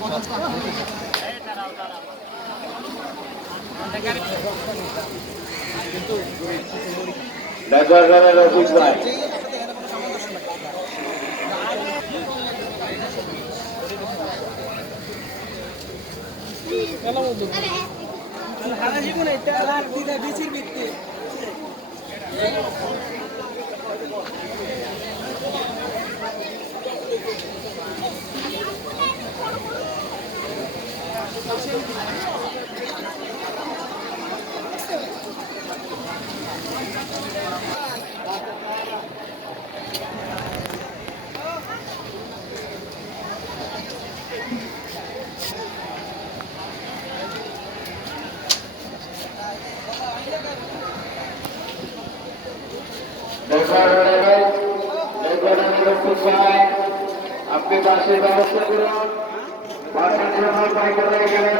নেগরগানের রফিক ভাই নেগরগানের নেগরগানের রফিক ভাই আপনি বাসের ব্যবস্থা করুন বাসের জন্য পাইকার হয়ে গেলে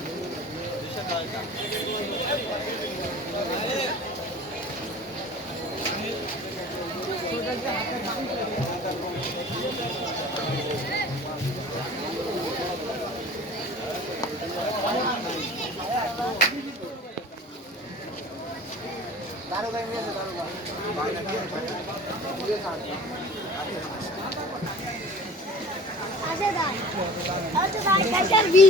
লাগাবেন না। একটি করে বাস লাগাবেন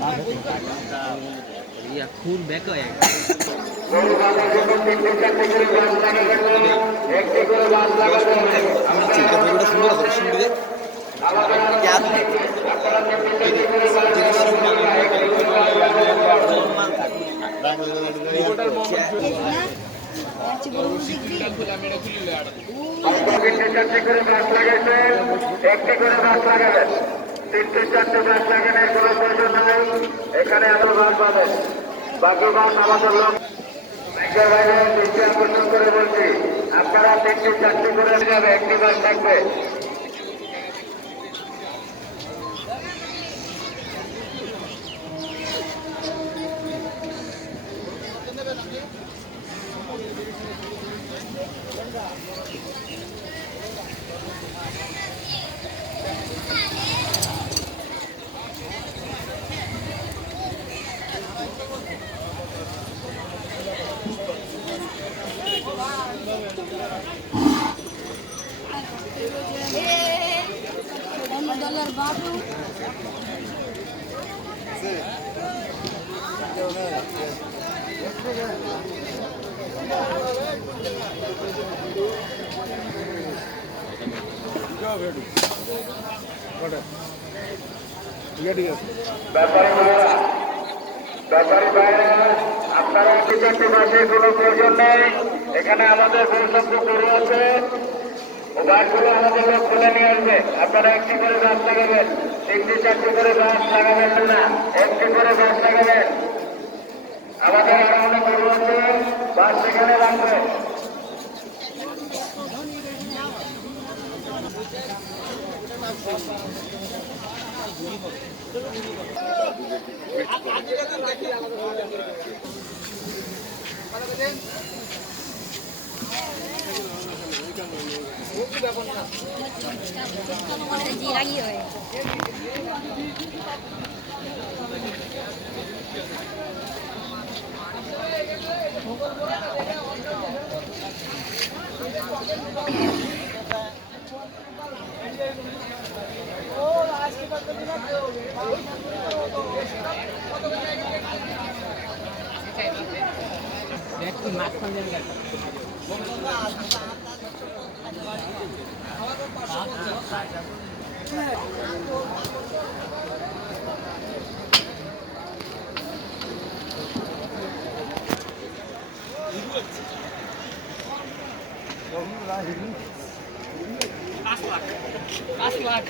বাস লাগাবেন। একটি করে বাস লাগাইছেন একটি করে বাস লাগাবেন তিনটে চারটে বাস লাগানোর কোনো প্রয়োজন নাই। এখানে এত বাস পাবেন বাকি বাস আমাদের লোক ব্যাংকের আকর্ষণ করে বলছি। আপনারা তিনটে চারটে করে যাবে, একটি বাস থাকবে। আপনারা কোনো প্রয়োজন নেই। এখানে আমাদের বৈষম্য গরু আছে বাসগুলো আমাদের লোক খুলে নিয়ে আসবে। আপনারা একটি করে গাছ লাগাবেন। তিনটি, চারটি করে বাস লাগাবেন না। একটি করে গাছ লাগাবেন। আমাদের আরও অনেক গরু আছে বাস সেখানে রাখবে। জি পাঁচ লাখ। পাঁচ লাখ।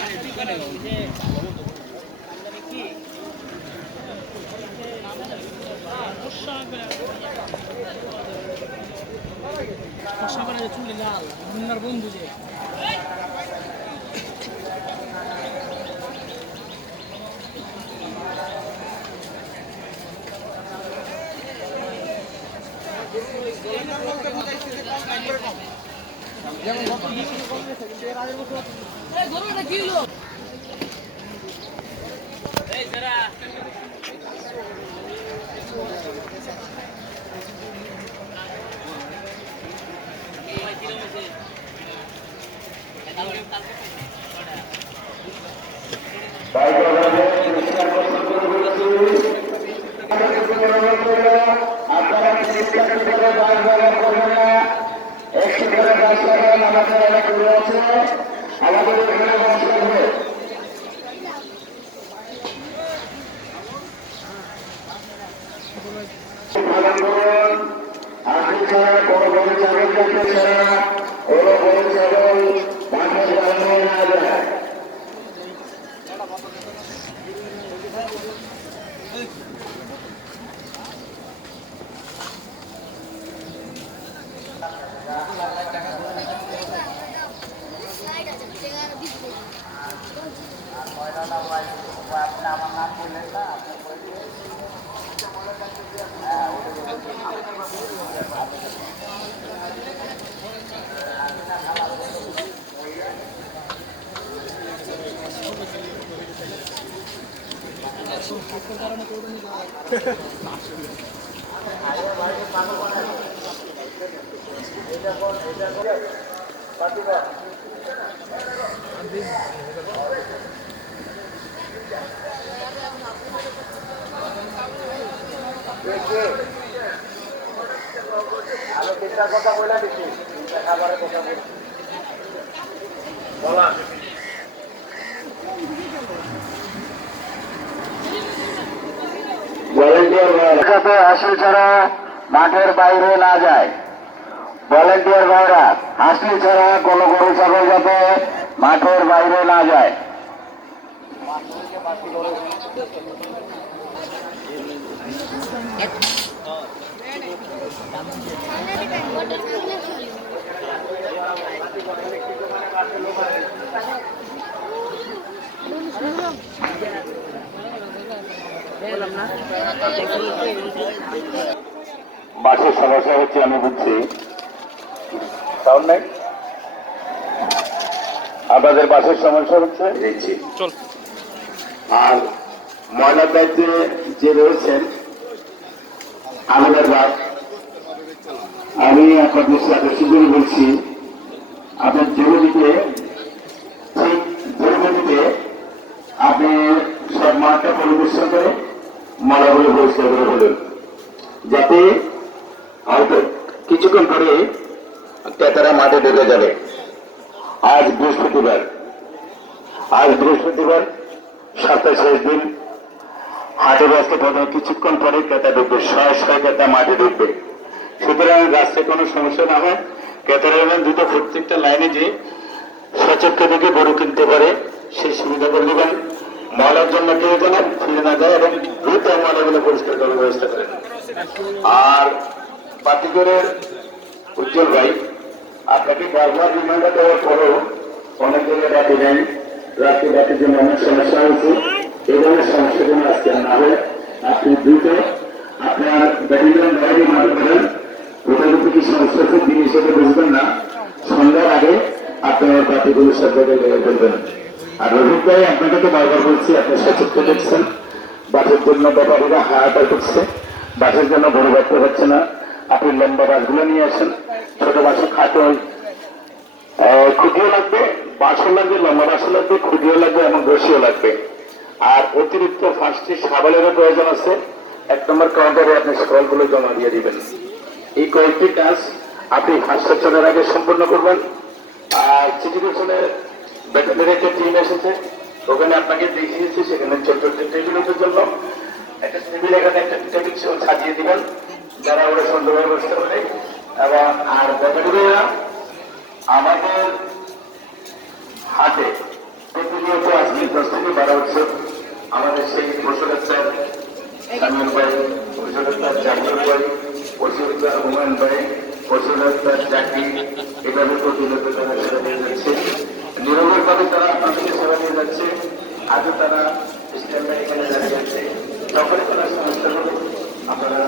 আরে ঠিক আছে চুলি লাল মুন্নার বন্ধু যে আপনারা করবেন না একটু করে বাস লাগান আমাদের এখানে বাস লাগবে পালন করুন আপনি ছাড়া কোনো বড় ছাগল দেখতে ছাড়া কোনো বড় ছাগল মাঠে বানানো না যায় আমি তিনটার কথা বলে দিচ্ছি তিনটা খাবারের কথা বলা সাথে আসল ছাড়া মাঠের বাইরে না যায়। ভলেন্টিয়ার ভাইরা হাসলি ছাড়া কোনো গরু, ছাগল যাতে মাঠের বাইরে না যায়। বাসের সমস্যা হচ্ছে আমি বুঝছি। সাউন্ড নাই? আপনাদের বাসের সমস্যা হচ্ছে? দেখছি। আর ময়লার দায়িত্বে যে রয়েছেন আমাদের বাস আমি আপনাদের সাথে সুযোগ বলছি আপনার জরুরিতে ঠিক জরুরিতে আপনি সব মাঠটা পরিবেশন করে মলাগুলো পরিষ্কার করে ফেলুন যাতে হয়তো কিছুক্ষণ পরে ক্রেতারা মাঠে ঢুকে যাবে। আজ বৃহস্পতিবার। আজ বৃহস্পতিবার সপ্তাহ শেষ দিন। হাটে ব্যস্ত প্রথমে কিছুক্ষণ পরে ক্রেতা ঢুকবে শয়ে শয়ে ক্রেতা মাঠে ঢুকবে। সুতরাং রাস্তায় কোনো সমস্যা না হয়। ক্রেতারা এবং দুটো প্রত্যেকটা লাইনে যে সচক্ষ থেকে গরু কিনতে পারে, সেই সুবিধা করে দেবেন। ময়লার জন্য কেউ যেন ফিরে না যায় এবং দ্রুত ময়লাগুলো পরিষ্কার করার ব্যবস্থা করেন আর পাতিগড়ের উজ্জ্বল ভাই, আপনাকে বারবার রিমাইন্ডার দেওয়ার পরেও অনেক জায়গায় রাতে নেই রাতে রাতের জন্য অনেক সমস্যা হয়েছে। এবং সমস্যা যেন আজকে না হয় আপনি দ্রুত আপনার ব্যাটিংয়ের বাইরে মাঠে করেন কিন্তু কি সমস্যা হচ্ছে দিন হিসেবে বুঝবেন না। সন্ধ্যার আগে আপনার পাতিগুলো সব জায়গায় ফেলবেন আর রোহিত ভাই আপনাকে তো বারবার বলছি আপনি সচেতন দেখছেন। বাসের জন্য ব্যাপারীরা হাহাকার করছে। বাসের জন্য বড় ব্যক্ত হচ্ছে না। আপনি লম্বা বাসগুলো নিয়ে আসেন। ছোট বাসে খাটো খুঁটিও লাগবে বাসও লাগবে, লম্বা বাসও লাগবে, খুঁটিও লাগবে এবং রশিও লাগবে। আর অতিরিক্ত ফার্স্টে সাবালেরও প্রয়োজন আছে। এক নম্বর কাউন্টারে আপনি স্কলগুলো জমা দিয়ে দিবেন। এই কয়েকটি কাজ আপনি ফার্স্ট সেকশনের আগে সম্পূর্ণ করবেন। আর চিঠি পেছনে বেতনের একটা টিম এসেছে। ওখানে আপনাকে দেখিয়েছি, সেখানে ছোট্ট টেবিল উঠে জন্য। একটা টেবিল এখানে একটা টেবিল সাজিয়ে দিবেন। যারা ওরা সুন্দরভাবে বসতে পারে। এবং আর ব্যাপারীরা আমাদের হাতে প্রতিনিয়ত আজকে দশ থেকে বারো বছর আমাদের সেই ফসলের স্যার সামিল ভাই ফসলের স্যার জাহির ভাই ফসলের স্যার হুমায়ুন ভাই ফসলের চার চাকরি এভাবে প্রতিনিয়ত তারা যাচ্ছে আজও তারা স্ট্যান্ড এখানে দাঁড়িয়ে আছে। যখনই তারা সমস্যা আপনারা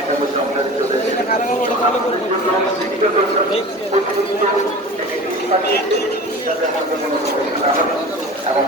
একটা বছর আপনাদের চলে এবং